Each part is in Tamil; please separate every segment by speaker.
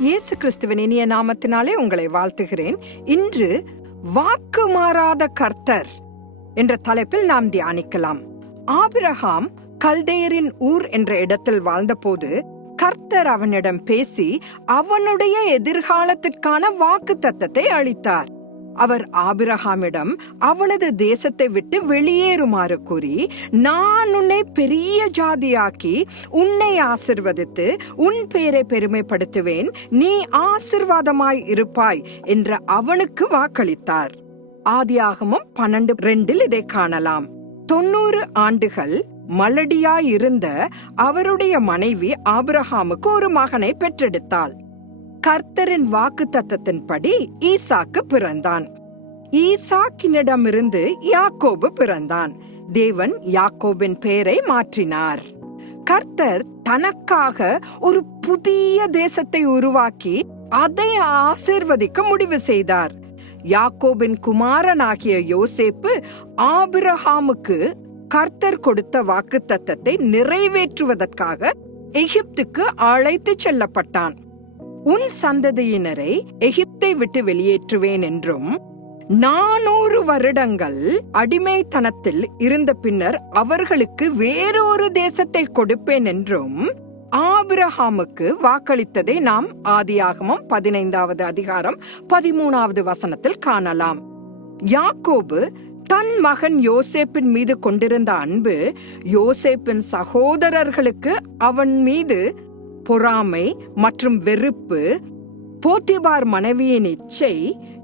Speaker 1: இயேசு கிறிஸ்துவின் இனிய நாமத்தினாலே உங்களை வாழ்த்துகிறேன். இன்று வாக்கு மாறாத கர்த்தர் என்ற தலைப்பில் நாம் தியானிக்கலாம். ஆபிரகாம் கல்தேயரின் ஊர் என்ற இடத்தில் வாழ்ந்தபோது கர்த்தர் அவனிடம் பேசி அவனுடைய எதிர்காலத்திற்கான வாக்கு தத்தத்தை அளித்தார். அவர் ஆபிரகாமிடம் அவனது தேசத்தை விட்டு வெளியேறுமாறு கூறி நான் உன்னை பெரிய ஜாதியாக்கி உன்னை ஆசிர்வதித்து உன் பேரை பெருமைப்படுத்துவேன் நீ ஆசிர்வாதமாய் இருப்பாய் என்று அவனுக்கு வாக்களித்தார். ஆதியாகமும் பன்னெண்டு ரெண்டில் இதை காணலாம். தொண்ணூறு ஆண்டுகள் மலடியாயிருந்த அவருடைய மனைவி ஆபிரஹாமுக்கு ஒரு மகனை பெற்றெடுத்தாள். கர்த்தரின் வாக்கு தத்தத்தின்படி ஈசாக்கு பிறந்தான். ஈசாக்கினிடமிருந்து யாக்கோபு பிறந்தான். தேவன் யாக்கோபின் பெயரை மாற்றினார். கர்த்தர் தனக்காக ஒரு புதிய தேசத்தை உருவாக்கி அதை ஆசிர்வதிக்க முடிவு செய்தார். யாக்கோபின் குமாரனாகிய யோசேப்பு ஆபிரஹாமுக்கு கர்த்தர் கொடுத்த வாக்குத்தத்தத்தை நிறைவேற்றுவதற்காக எகிப்துக்கு அழைத்து செல்லப்பட்டான். உன் சந்ததியினரை எகிப்தை விட்டு வெளியேற்றுவேன் என்றும் நானூறு வருடங்கள் அடிமைத்தனத்தில் இருந்த பின்னர் அவர்களுக்கு வேறொரு தேசத்தை கொடுப்பேன் என்றும் ஆபிரஹாமுக்கு வாக்களித்ததை நாம் ஆதியாகமும் பதினைந்தாவது அதிகாரம் பதிமூணாவது வசனத்தில் காணலாம். யாக்கோபு தன் மகன் யோசேப்பின் மீது கொண்டிருந்த அன்பு யோசேப்பின் சகோதரர்களுக்கு அவன் மீது பொறாமை மற்றும் வெறுப்பு. போத்திபார் மனைவியின் இச்சை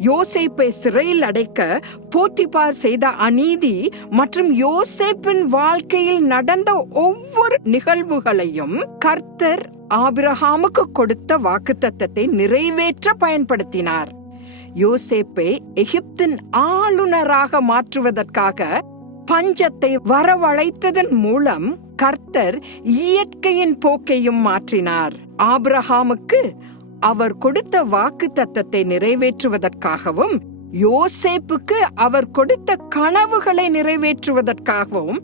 Speaker 1: யோசேப்பை சிறையில் அடைக்க போத்திபார் செய்த அநீதி மற்றும் யோசேப்பின் வாழ்க்கையில் நடந்த ஒவ்வொரு நிகழ்வுகளையும் கர்த்தர் ஆபிரஹாமுக்கு கொடுத்த வாக்குத்தத்தத்தை நிறைவேற்ற பயன்படுத்தினார். யோசேப்பை எகிப்தின் ஆளுநராக மாற்றுவதற்காக பஞ்சத்தை வரவழைத்ததன் மூலம் கர்த்தர் இயற்கையின் போக்கையும் மாற்றினார். ஆபிரஹாமுக்கு அவர் கொடுத்த வாக்கு தத்தத்தை நிறைவேற்றுவதற்காகவும் யோசேப்புக்கு அவர் கொடுத்த கனவுகளை நிறைவேற்றுவதற்காகவும்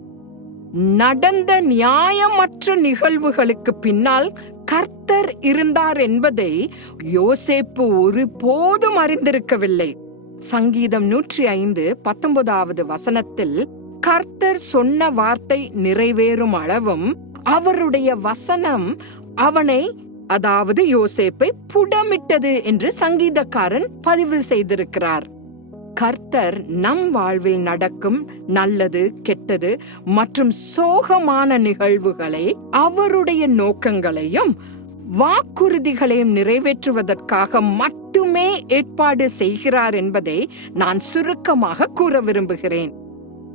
Speaker 1: நடந்த நியாயமற்ற நிகழ்வுகளுக்கு பின்னால் கர்த்தர் இருந்தார் என்பதை யோசேப்பு ஒருபோதும் அறிந்திருக்கவில்லை. சங்கீதம் நூற்றி ஐந்து பத்தொன்பதாவது வசனத்தில் கர்த்தர் சொன்ன வார்த்தை நிறைவேறும் அளவும் அவருடைய வசனம் அவனை அதாவது யோசேப்பை புடமிட்டது என்று சங்கீதக்காரன் பதிவு செய்திருக்கிறார். கர்த்தர் நம் வாழ்வில் நடக்கும் நல்லது கெட்டது மற்றும் சோகமான நிகழ்வுகளை அவருடைய நோக்கங்களையும் வாக்குறுதிகளையும் நிறைவேற்றுவதற்காக மட்டுமே ஏற்பாடு செய்கிறார் என்பதை நான் சுருக்கமாக கூற விரும்புகிறேன்.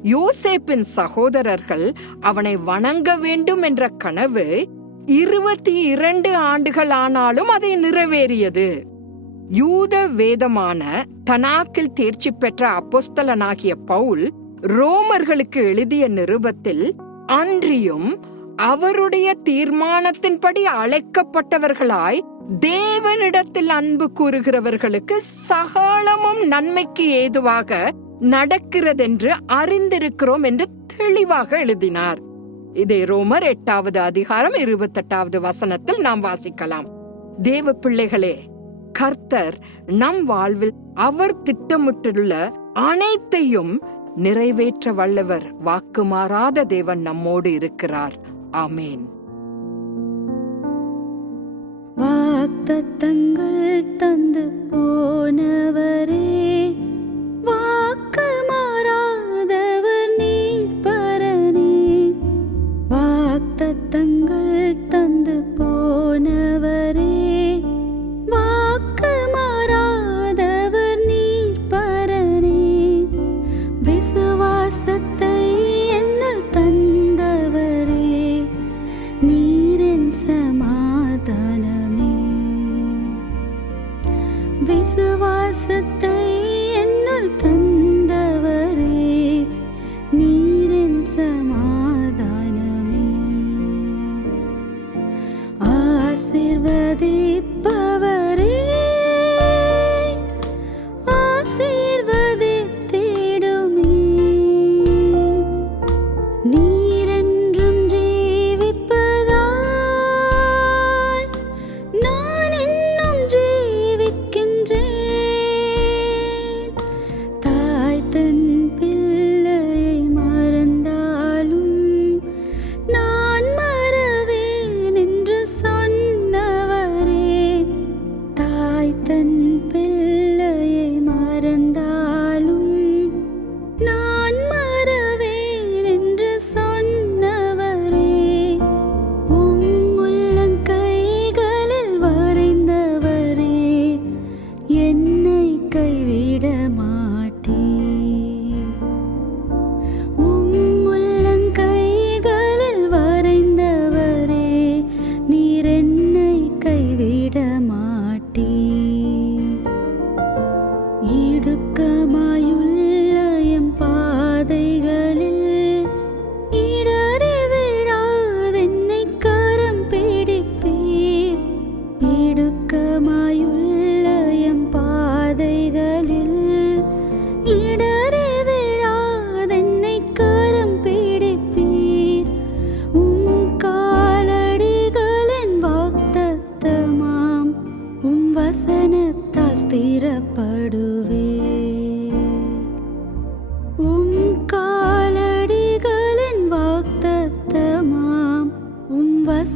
Speaker 1: யோசேப்பின் சகோதரர்கள் அவனை வணங்க வேண்டும் என்ற கனவு இருபத்தி இரண்டு ஆண்டுகள் ஆனாலும் அதை நிறைவேறியது. யூத வேதமான தனாக்கில் தேர்ச்சி பெற்ற அப்போஸ்தலனாகிய பவுல் ரோமர்களுக்கு எழுதிய நிருபத்தில் அன்றியும் அவருடைய தீர்மானத்தின்படி அழைக்கப்பட்டவர்களாய் தேவனிடத்தில் அன்பு கூறுகிறவர்களுக்கு சகலமும் நன்மைக்கு ஏதுவாக நடக்கிறதென்று அறிந்திருக்கிறோம் என்று தெளிவாக எழுதினார். இதை ரோமர் எட்டாவது அதிகாரம் இருபத்தெட்டாவது வசனத்தில் நாம் வாசிக்கலாம். தேவ பிள்ளைகளே கர்த்தர் நம் வாழ்வில் அவர் திட்டமிட்டுள்ள அனைத்தையும் நிறைவேற்ற வல்லவர் வாக்கு மாறாத தேவன் நம்மோடு இருக்கிறார். ஆமேன்.
Speaker 2: வாக்தத்தங்கள் தந்து போனவரே நீரின் சமாதானமே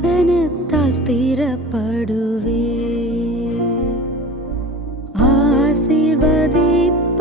Speaker 2: வசனத்தால் ஸ்திரப்படுவே. ஆசீர்வதிப்ப